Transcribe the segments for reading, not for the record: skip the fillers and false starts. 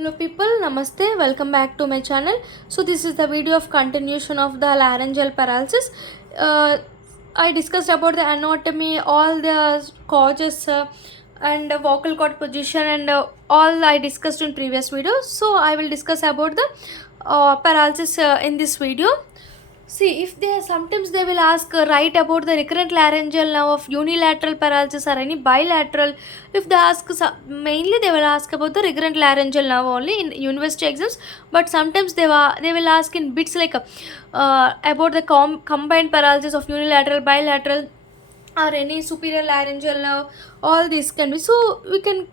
Hello people, namaste, welcome back to my channel. So this is the video of continuation of the laryngeal paralysis. I discussed about the anatomy, all the causes and vocal cord position and all I discussed in previous videos. So I will discuss about the paralysis in this video. See, if they sometimes they will ask write about the recurrent laryngeal nerve of unilateral paralysis or any bilateral. If they ask mainly they will ask about the recurrent laryngeal nerve only in university exams, but sometimes they will ask in bits like about the combined paralysis of unilateral, bilateral, or any superior laryngeal nerve. All these can be, so we can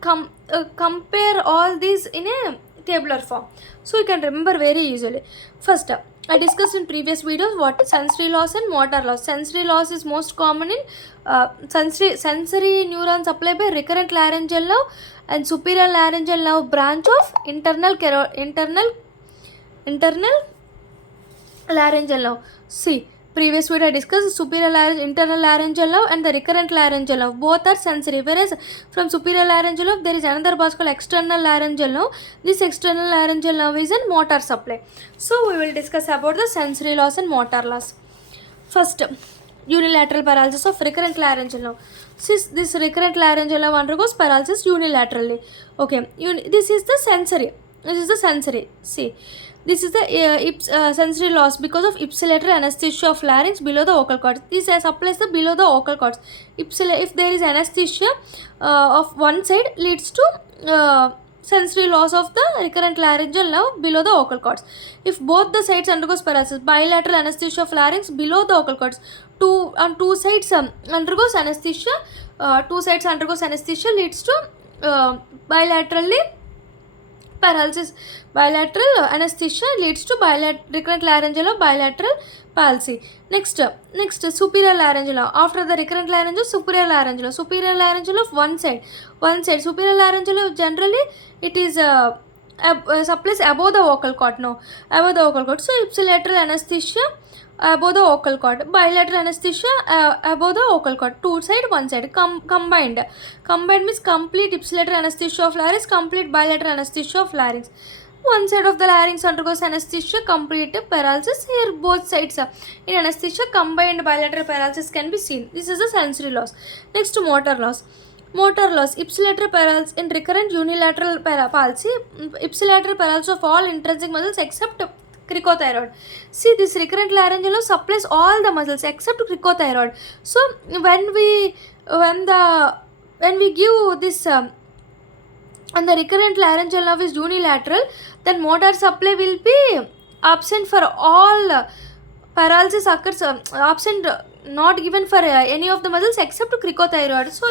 compare all these in a tabular form, so you can remember very easily. First, I discussed in previous videos what is sensory loss and motor loss. Sensory loss is most common in sensory neuron supply by recurrent laryngeal nerve and superior laryngeal nerve branch of internal laryngeal nerve. See, previous video I discussed superior internal laryngeal nerve and the recurrent laryngeal nerve. Both are sensory. Whereas from superior laryngeal nerve there is another branch called external laryngeal nerve. This external laryngeal nerve is in motor supply. So we will discuss about the sensory loss and motor loss. First, unilateral paralysis of recurrent laryngeal nerve. Since this recurrent laryngeal nerve undergoes paralysis unilaterally. Okay, this is the sensory. This is the sensory. See, this is the sensory loss because of ipsilateral anesthesia of larynx below the vocal cords. This supplies the below the vocal cords. If there is anesthesia of one side, leads to sensory loss of the recurrent laryngeal nerve below the vocal cords. If both the sides undergoes paralysis, bilateral anesthesia of larynx below the vocal cords. On two sides undergoes anesthesia. Two sides undergoes anesthesia leads to bilaterally paralysis. Bilateral anesthesia leads to recurrent laryngeal or bilateral palsy. Next, superior laryngeal. After the recurrent laryngeal, superior laryngeal. Superior laryngeal of one side. Superior laryngeal generally it is supplies above the vocal cord. No, above the vocal cord. So ipsilateral anesthesia above the vocal cord, bilateral anesthesia above the vocal cord, two side, one side, combined means complete ipsilateral anesthesia of larynx, complete bilateral anesthesia of larynx. One side of the larynx undergoes anesthesia, complete paralysis. Here both sides in anesthesia, combined bilateral paralysis can be seen. This is the sensory loss. Next, motor loss. Motor loss, ipsilateral paralysis in recurrent unilateral palsy, ipsilateral paralysis of all intrinsic muscles except cricothyroid. See, this recurrent laryngeal nerve supplies all the muscles except cricothyroid. So when we give this and the recurrent laryngeal nerve is unilateral, then motor supply will be absent for all paralysis occurs absent, not given for any of the muscles except cricothyroid. So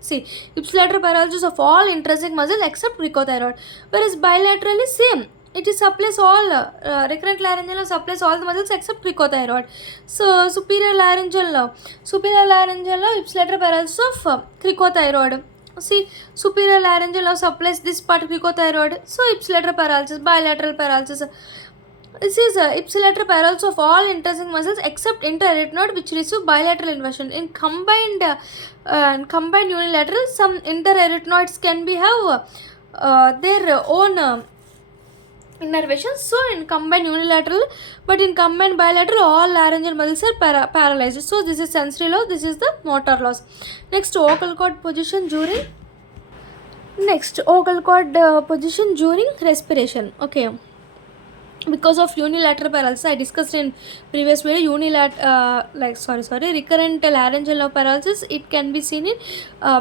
see, ipsilateral paralysis of all intrinsic muscles except cricothyroid. Whereas bilateral is same. It is supplies all recurrent laryngeal nerve supplies all the muscles except cricothyroid. So superior laryngeal nerve ipsilateral paralysis of cricothyroid. See, superior laryngeal nerve supplies this part cricothyroid. So ipsilateral paralysis, bilateral paralysis. This is ipsilateral paralysis of all intrinsic muscles except interarytenoid, which receive bilateral inversion. In combined unilateral, some interarytenoids can be have their own innervation. So in combined unilateral, but in combined bilateral, all laryngeal muscles are paralyzed. So this is sensory loss. This is the motor loss. Next, vocal cord position during. Next, vocal cord position during respiration. Okay. Because of unilateral paralysis, I discussed in previous video, recurrent laryngeal nerve paralysis, it can be seen in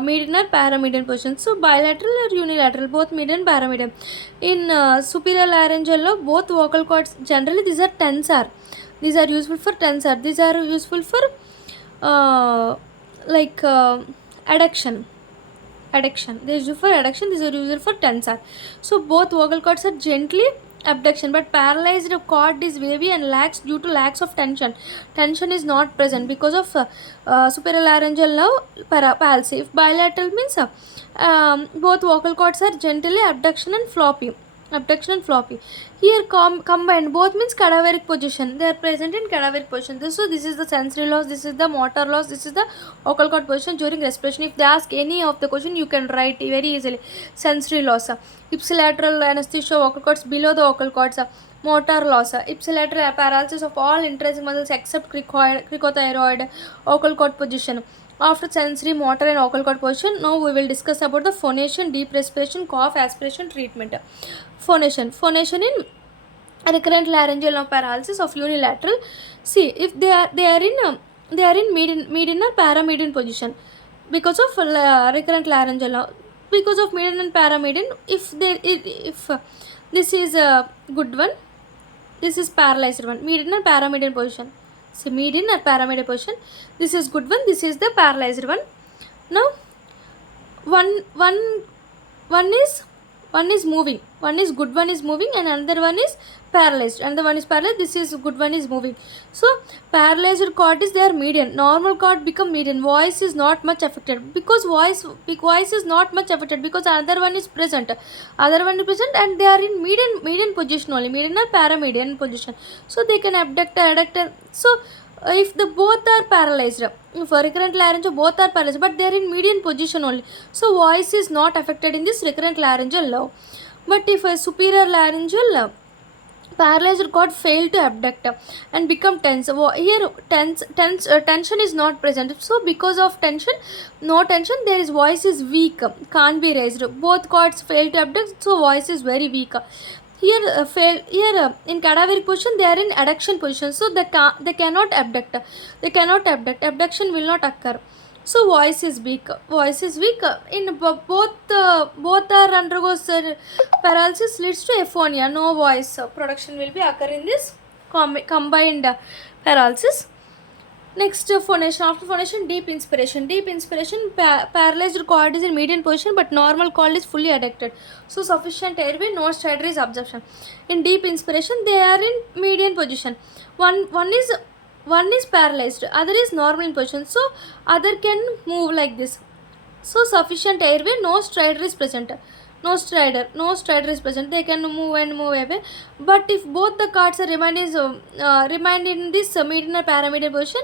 median or paramedian position. So bilateral or unilateral, both median, paramedian. In superior laryngeal nerve, both vocal cords generally these are tensor. These are useful for tensor. These are useful for adduction. They are used for adduction. These are used for tensor. So both vocal cords are gently abduction, but paralyzed cord is wavy and lax due to lack of tension. Tension is not present because of superior laryngeal nerve palsy. If bilateral means both vocal cords are gently abduction and floppy. abduction and floppy. Here combined both means cadaveric position, they are present in cadaveric position. This is the sensory loss, this is the motor loss, this is the vocal cord position during respiration. If they ask any of the question, you can write very easily. Sensory loss, ipsilateral anesthesia vocal cords below the vocal cords, motor loss, ipsilateral paralysis of all intrinsic muscles except cricothyroid, vocal cord position. After sensory, motor and vocal cord position, now we will discuss about the phonation, deep respiration, cough, aspiration treatment. Phonation in recurrent laryngeal nerve paralysis of unilateral. See, if they are in median or paramedian position because of recurrent laryngeal nerve, because of median and paramedian. If this is a good one, this is paralyzed one, median and paramedian position. See, median or paramedian position, this is good one, this is the paralyzed one. Now one one one is moving, one is good one is moving, and another one is paralyzed, and the one is paralyzed, this is good one is moving. So paralyzed cord is their median, normal cord become median. Voice is not much affected because voice is not much affected because other one is present, and they are in median position only, median or paramedian position. So they can abduct, adductor. So if the both are paralyzed, for recurrent laryngeal both are paralyzed, but they are in median position only, so voice is not affected in this recurrent laryngeal nerve. But if a superior laryngeal paralyzed cord fail to abduct and become tense, here tension is not present. So because of tension, no tension, there is voice is weak, can't be raised. Both cords fail to abduct, so voice is very weak. Here in cadaveric position, they are in adduction position, so they cannot abduct, abduction will not occur. So voice is weak, in both are undergoes paralysis leads to aphonia, no voice production will be occur in this combined paralysis. Next, phonation. After phonation, deep inspiration. Paralyzed cord is in median position, but normal cord is fully adducted. So sufficient airway, no stridor is absorption. In deep inspiration, they are in median position. One is paralyzed, other is normal in position. So other can move like this. So sufficient airway, no stridor is present. No stridor is present, they can move and move away. But if both the cards are remain in this median or paramedian position,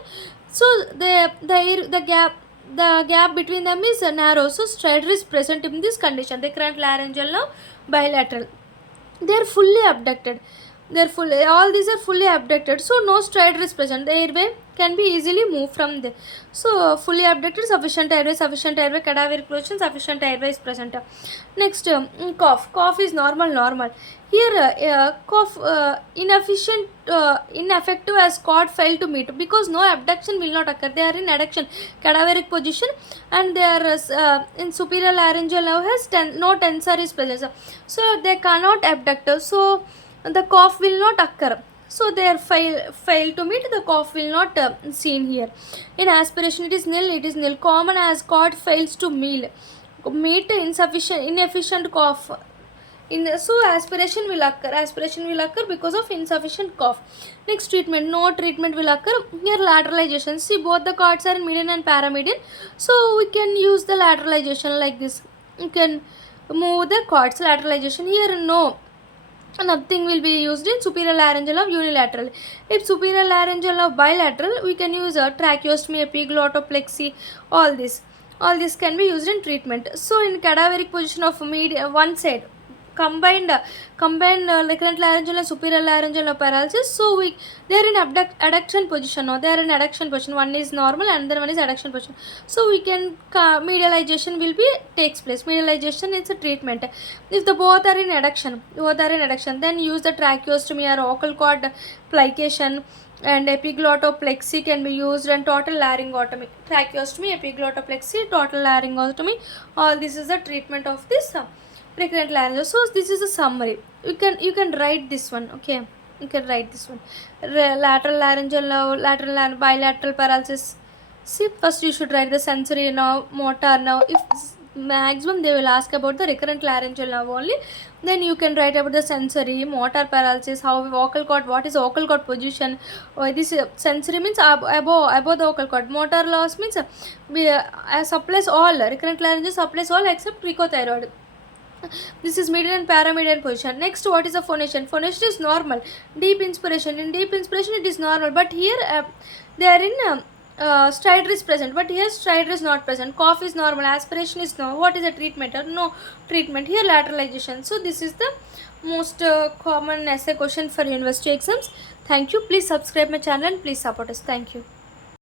so the gap between them is narrow, so stridor is present in this condition. The current laryngeal nerve bilateral, they are fully abducted, all these are fully abducted, so no stridor is present, the airway can be easily moved from there. So fully abducted, sufficient airway, cadaveric position, sufficient airway is present. Next, cough is normal. Here cough ineffective as cord fail to meet because no abduction will not occur, they are in adduction cadaveric position, and they are in superior laryngeal nerve has no tensor is present, so they cannot abduct, so the cough will not occur. So they are fail to meet, the cough will not seen here. In aspiration, it is nil. Common as cord fails to meet inefficient cough. So aspiration will occur because of insufficient cough. Next, treatment. No treatment will occur. Here lateralization. See, both the cords are in median and paramedian, so we can use the lateralization like this. You can move the cords, lateralization. Here nothing will be used in superior laryngeal nerve unilateral. If superior laryngeal nerve bilateral, we can use a tracheostomy, epiglottoplexy, all this can be used in treatment. So in cadaveric position of one side, combined recurrent laryngeal and superior laryngeal nerve paralysis, so they are in adduction position. No, they are in adduction position. One is normal and another one is adduction position. So we can medialization will be takes place. Medialization is a treatment. If the both are in adduction, then use the tracheostomy or vocal cord plication, and epiglottoplexy can be used, and total laryngotomy. Tracheostomy, epiglottoplexy, total laryngotomy. All this is the treatment of this recurrent laryngeal. So this is a summary. You can write this one. Okay, you can write this one. Lateral laryngeal nerve, bilateral paralysis. See, first you should write the sensory nerve, motor nerve. If maximum they will ask about the recurrent laryngeal nerve only, then you can write about the sensory, motor paralysis, how vocal cord, what is vocal cord position. This sensory means above the vocal cord. Motor loss means supplies all, recurrent laryngeal supplies all except cricothyroid. This is median and paramedian position. Next, what is the phonation? Phonation is normal. Deep inspiration. In deep inspiration, it is normal. But here, they are in stridor is present. But here, stridor is not present. Cough is normal. Aspiration is no. What is the treatment? No treatment. Here, lateralization. So, this is the most common essay question for university exams. Thank you. Please subscribe my channel and please support us. Thank you.